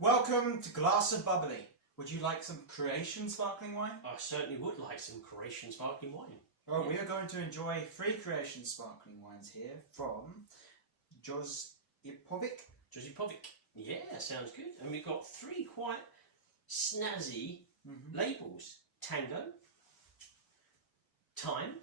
Welcome to Glass of Bubbly. Would you like some Croatian sparkling wine? I certainly would like some Croatian sparkling wine. Well, we are going to enjoy 3 Croatian sparkling wines here from Josipovic. Josipovic. Yeah, sounds good. And we've got 3 quite snazzy labels. Tango, Time,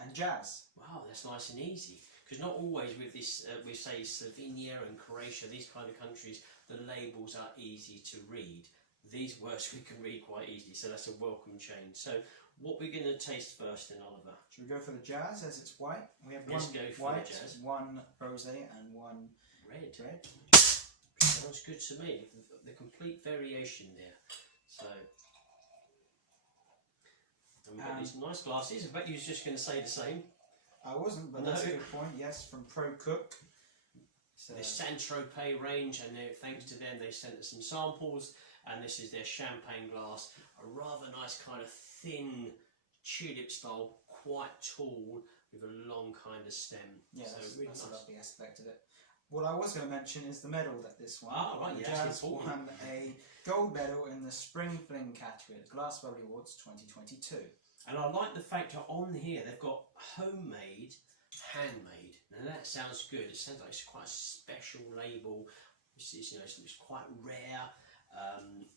and Jazz. Wow, that's nice and easy. Because not always with this, we say Slovenia and Croatia, these kind of countries, the labels are easy to read. These words we can read quite easily, so that's a welcome change. So what we're going to taste first then, Oliver? Should we go for the Jazz as it's white? We have one white, one rosé and one red. Red. Sounds good to me. The complete variation there. So, and we've got these nice glasses. I bet you was just going to say the same. I wasn't, but that's a good point. Yes, from Pro Cook. So the Saint-Tropez range, and thanks to them, they sent us some samples. And this is their champagne glass, a rather nice kind of thin tulip style, quite tall, with a long kind of stem. Yeah, so that's, really that's nice. a lovely aspect of it. What I was going to mention is the medal that this one. Ah, right, the yeah, Jazz won a gold medal in the Spring Fling category at the Glass Bubbly Awards 2022. And I like the fact that on here they've got homemade, handmade. Now that sounds good. It sounds like it's quite a special label. It's it's quite rare.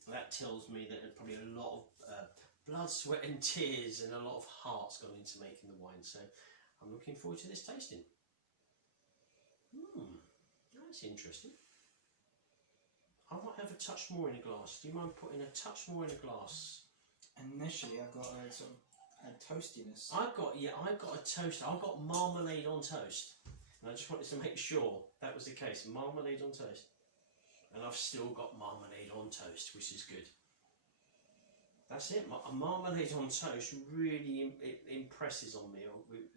That tells me that there's probably a lot of blood, sweat and tears and a lot of heart's gone into making the wine. So I'm looking forward to this tasting. That's interesting. I might have a touch more in a glass. Do you mind putting a touch more in a glass? Initially, I've got a sort of a toastiness. I've got a toast. I've got marmalade on toast, and I just wanted to make sure that was the case. Marmalade on toast, and I've still got marmalade on toast, which is good. That's it. A marmalade on toast really impresses on me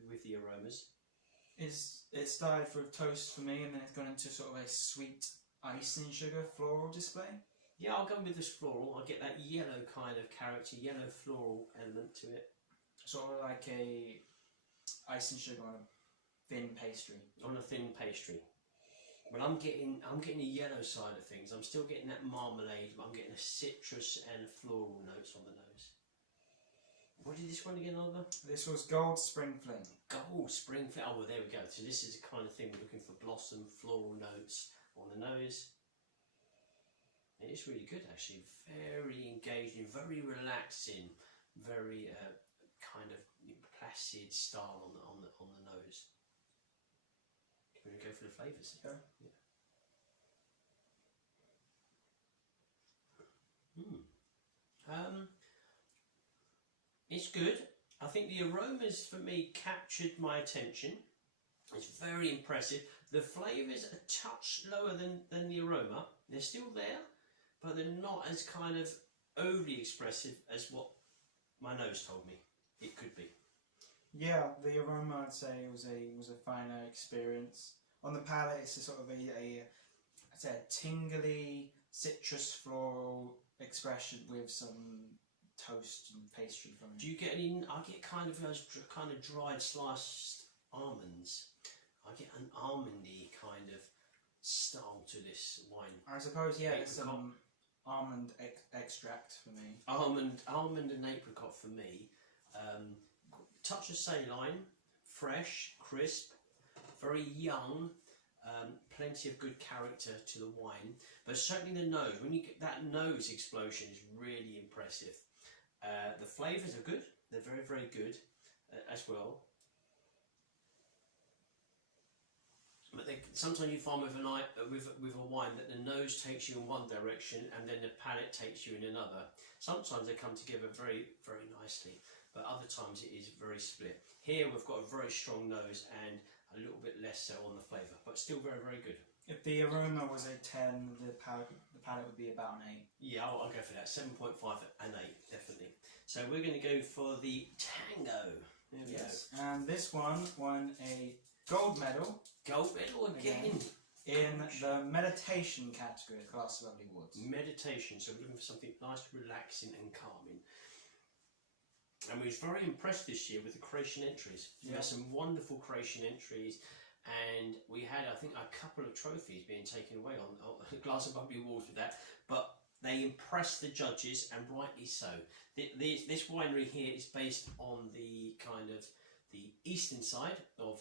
with the aromas. It started for a toast for me, and then it's gone into sort of a sweet icing sugar floral display. Yeah, I'll go with this floral. I'll get that yellow kind of character, yellow floral element to it. Sort of like a icing sugar on a thin pastry. On a thin pastry. But I'm getting the yellow side of things. I'm still getting that marmalade, but I'm getting a citrus and floral notes on the nose. What did this one again, Oliver? This was Gold Spring Fling. Gold Spring Fling. Oh, well, there we go. So this is the kind of thing we're looking for: blossom, floral notes on the nose. It is really good, actually. Very engaging, very relaxing, very kind of placid style on the nose. We're going to go for the flavours. Okay. Yeah. It's good. I think the aromas for me captured my attention. It's very impressive. The flavours are a touch lower than the aroma. They're still there, but they're not as kind of overly expressive as what my nose told me it could be. Yeah, the aroma, I'd say, was a finer experience. On the palate, it's a sort of a tingly citrus floral expression with some toast and pastry from it. Do you get any? I get kind of those kind of dried sliced almonds. I get an almondy kind of style to this wine. I suppose, yeah, there's some almond extract for me. Almond and apricot for me. Touch of saline, fresh, crisp, very young. Plenty of good character to the wine, but certainly the nose. When you get that nose explosion, is really impressive. The flavours are good; they're very, very good as well. But sometimes you find with a wine that the nose takes you in one direction and then the palate takes you in another. Sometimes they come together very, very nicely, but other times it is very split. Here we've got a very strong nose and a little bit less so on the flavour, but still very, very good. If the aroma was a 10, the palate would be about an 8. Yeah, I'll go for that. 7.5 and 8, definitely. So we're going to go for the Tango. There we go. And this one won a gold medal. Gold medal again. In the meditation category at the Glass of Bubbly Awards. Meditation, so we're looking for something nice, relaxing and calming. And we was very impressed this year with the Croatian entries. We had some wonderful Croatian entries, and we had, I think, a couple of trophies being taken away on the Glass of Bubbly Awards with that. But They impress the judges, and rightly so. This winery here is based on the kind of the eastern side of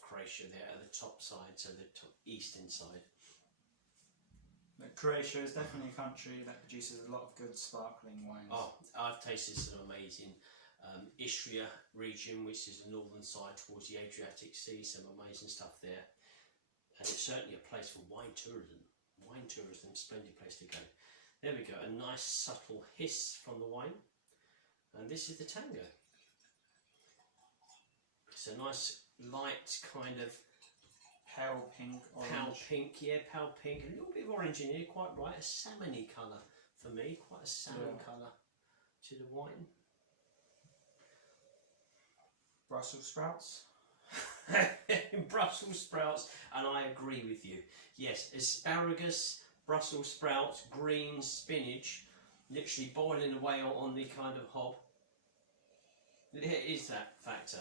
Croatia. There at the top side, so the top eastern side. But Croatia is definitely a country that produces a lot of good sparkling wines. Oh, I've tasted some amazing Istria region, which is the northern side towards the Adriatic Sea. Some amazing stuff there, and it's certainly a place for wine tourism. Wine tourism, splendid place to go. There we go, a nice subtle hiss from the wine, and this is the Tango. It's a nice light kind of pale pink orange. Pale pink, a little bit of orange in here, quite right, a salmony colour for me, quite a salmon colour to the wine. Brussels sprouts. Brussels sprouts, and I agree with you. Yes, asparagus, Brussels sprouts, greens, spinach, literally boiling away on the kind of hob. There is that factor.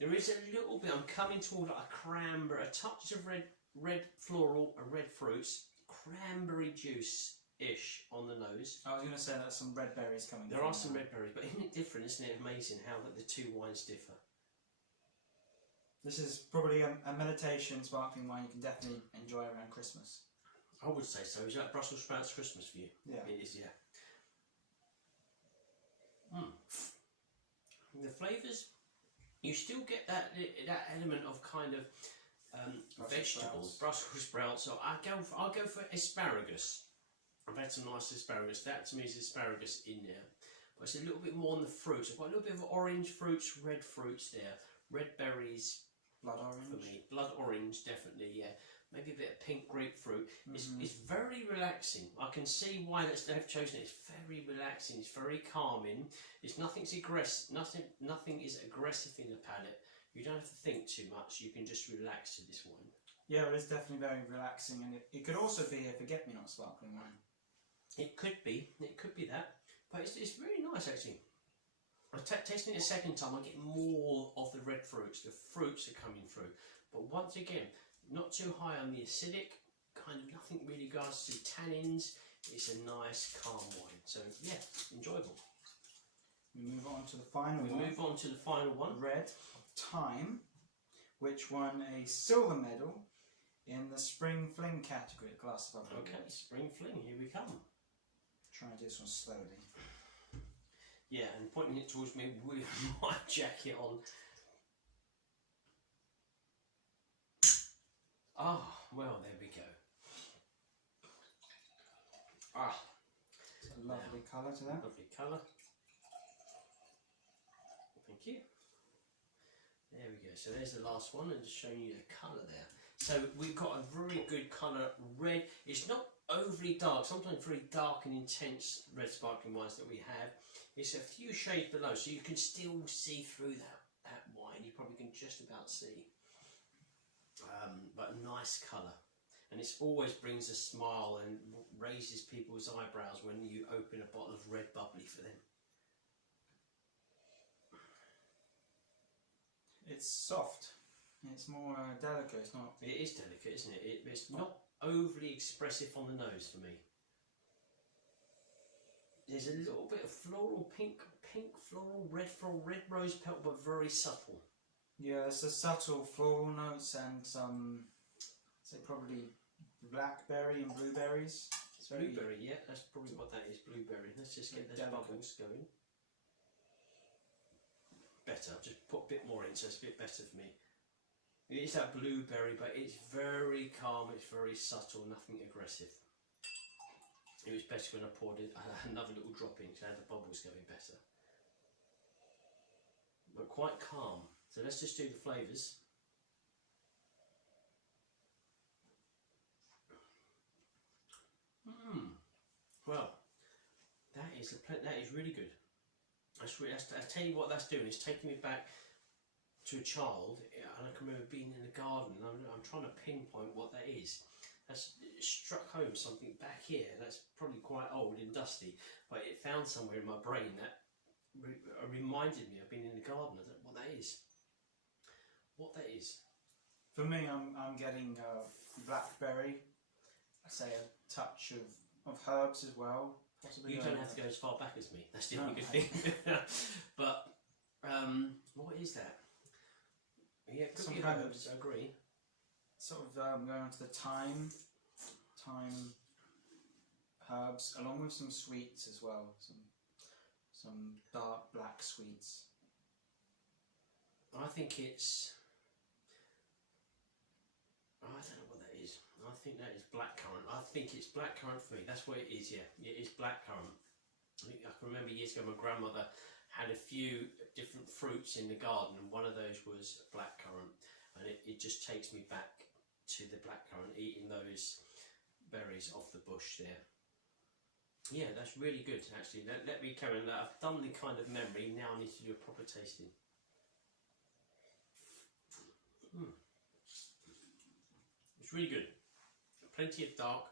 There is a little bit, I'm coming toward like a cranberry, a touch of red floral, red fruits, cranberry juice-ish on the nose. I was going to say there's some red berries coming through. There are some red berries, but isn't it different? Isn't it amazing how the two wines differ? This is probably a meditation sparkling wine you can definitely enjoy around Christmas. I would say so. Is that Brussels sprouts Christmas for you? Yeah. It is, yeah. The flavours, you still get that element of kind of vegetables, Brussels sprouts. So I'll go for asparagus. I've had some nice asparagus. That to me is asparagus in there, but it's a little bit more on the fruits. I've got a little bit of orange fruits, red fruits there, red berries. Blood orange for me. Blood orange, definitely. Yeah. Maybe a bit of pink grapefruit. It's very relaxing. I can see why they've chosen it. It's very relaxing. It's very calming. It's nothing's aggressive. Nothing is aggressive in the palate. You don't have to think too much. You can just relax to this wine. Yeah, it is definitely very relaxing, and it could also be a forget-me-not sparkling wine. It could be. It could be that. But it's really nice actually. Tasting it a second time, I get more of the red fruits. The fruits are coming through. But once again, not too high on the acidic, kind of nothing really goes to tannins. It's a nice, calm wine. So, yeah, enjoyable. We move on to the final one. Red Time, which won a silver medal in the Spring Fling category at Glass of Bubbly. Okay, Spring Fling, here we come. Try and do this one slowly. Yeah, and pointing it towards me with my jacket on. Ah, well, there we go. Ah, it's a lovely colour to that. Lovely colour. Thank you. There we go. So there's the last one, and just showing you the colour there. So we've got a very good colour, red. It's not overly dark. Sometimes very dark and intense red sparkling wines that we have. It's a few shades below, so you can still see through that wine. You probably can just about see. But a nice colour, and it always brings a smile and raises people's eyebrows when you open a bottle of red bubbly for them. It's soft. It's more delicate. It's not. It is delicate, isn't it? It's not overly expressive on the nose for me. There's a little bit of floral, pink floral, red rose petal, but very subtle. Yeah, it's a subtle floral notes and some, say probably blackberry and blueberries. It's blueberry, yeah, that's probably what that is, blueberry. Let's just get those bubbles going. Better, I'll just put a bit more in so it's a bit better for me. It is that blueberry, but it's very calm, it's very subtle, nothing aggressive. It was better when I poured another little drop in to have the bubbles going better. But quite calm. So let's just do the flavours. Well, that is really good. I tell you what that's doing. It's taking me back to a child, and I can remember being in the garden. And I'm trying to pinpoint what that is. That's struck home something back here. That's probably quite old and dusty, but it found somewhere in my brain that reminded me of being in the garden. I don't know what that is. What that is. For me, I'm getting blackberry, a say a touch of herbs as well. Possibly You don't have to go as far back as me. That's the only good thing. But what is that? Yeah, it could be herbs. I agree. Sort of going on to the thyme herbs, along with some sweets as well. Some dark black sweets. I think it's. I don't know what that is. I think that is blackcurrant. I think it's blackcurrant for me. That's what it is, yeah. It is blackcurrant. I can remember years ago my grandmother had a few different fruits in the garden, and one of those was blackcurrant. And it just takes me back to the blackcurrant, eating those berries off the bush there. Yeah, that's really good, actually. Let me carry on that. I've done the kind of memory, now I need to do a proper tasting. It's really good. Plenty of dark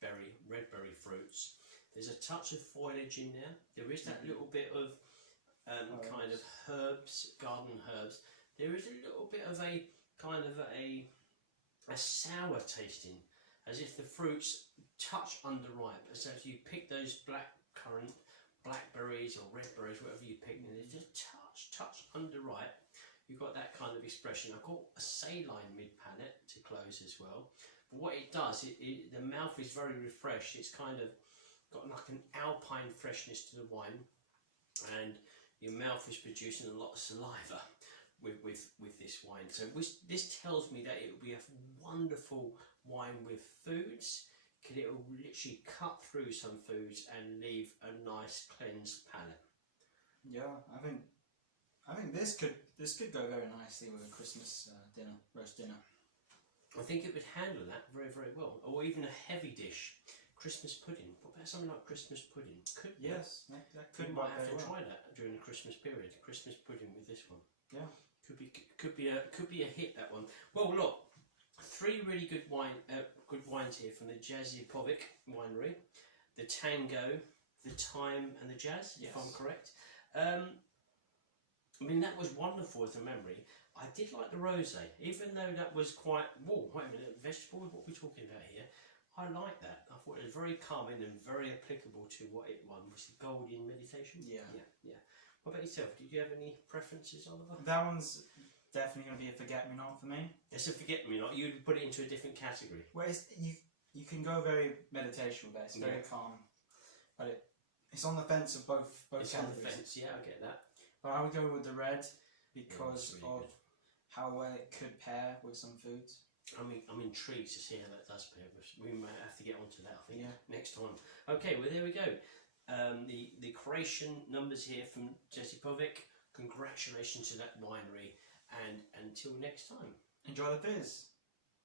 berry, red berry fruits. There's a touch of foliage in there. There is that little bit of kind of herbs, garden herbs. There is a little bit of a kind of a sour tasting, as if the fruits touch underripe. So if you pick those blackcurrant, blackberries or red berries, whatever you pick, and they just touch underripe. You've got that kind of expression. I've got a saline mid-palate to close as well. But what it does, the mouth is very refreshed. It's kind of got like an alpine freshness to the wine, and your mouth is producing a lot of saliva with this wine. So this tells me that it will be a wonderful wine with foods. It will literally cut through some foods and leave a nice cleansed palate. Yeah, I think this could go very nicely with a Christmas dinner, roast dinner. I think it would handle that very, very well. Or even a heavy dish, Christmas pudding. What about something like Christmas pudding? Yes, that could. You might have to try that during the Christmas period. Christmas pudding with this one. Yeah, could be a hit, that one. Well, look, 3 really good wines here from the Josipovic winery, the Tango, the Thyme, and the Jazz. Yes. If I'm correct. I mean, that was wonderful as a memory. I did like the rosé, even though that was quite. Whoa, wait a minute, vegetable. What are we talking about here? I like that. I thought it was very calming and very applicable to what it won, which is Gold in Meditation. Yeah. What about yourself? Did you have any preferences, Oliver? That one's definitely going to be a forget-me-not for me. It's a forget-me-not. You'd put it into a different category. Well, you can go very meditation with it. It's very calm, but it's on the fence of both it's categories. On the fence, yeah, I get that. But I would go with the red because of how well it could pair with some foods. I'm intrigued to see how that does pair. We might have to get onto that, I think, next time. Okay, well, there we go. The Croatian numbers here from Josipovic. Congratulations to that winery, and until next time. Enjoy the fizz.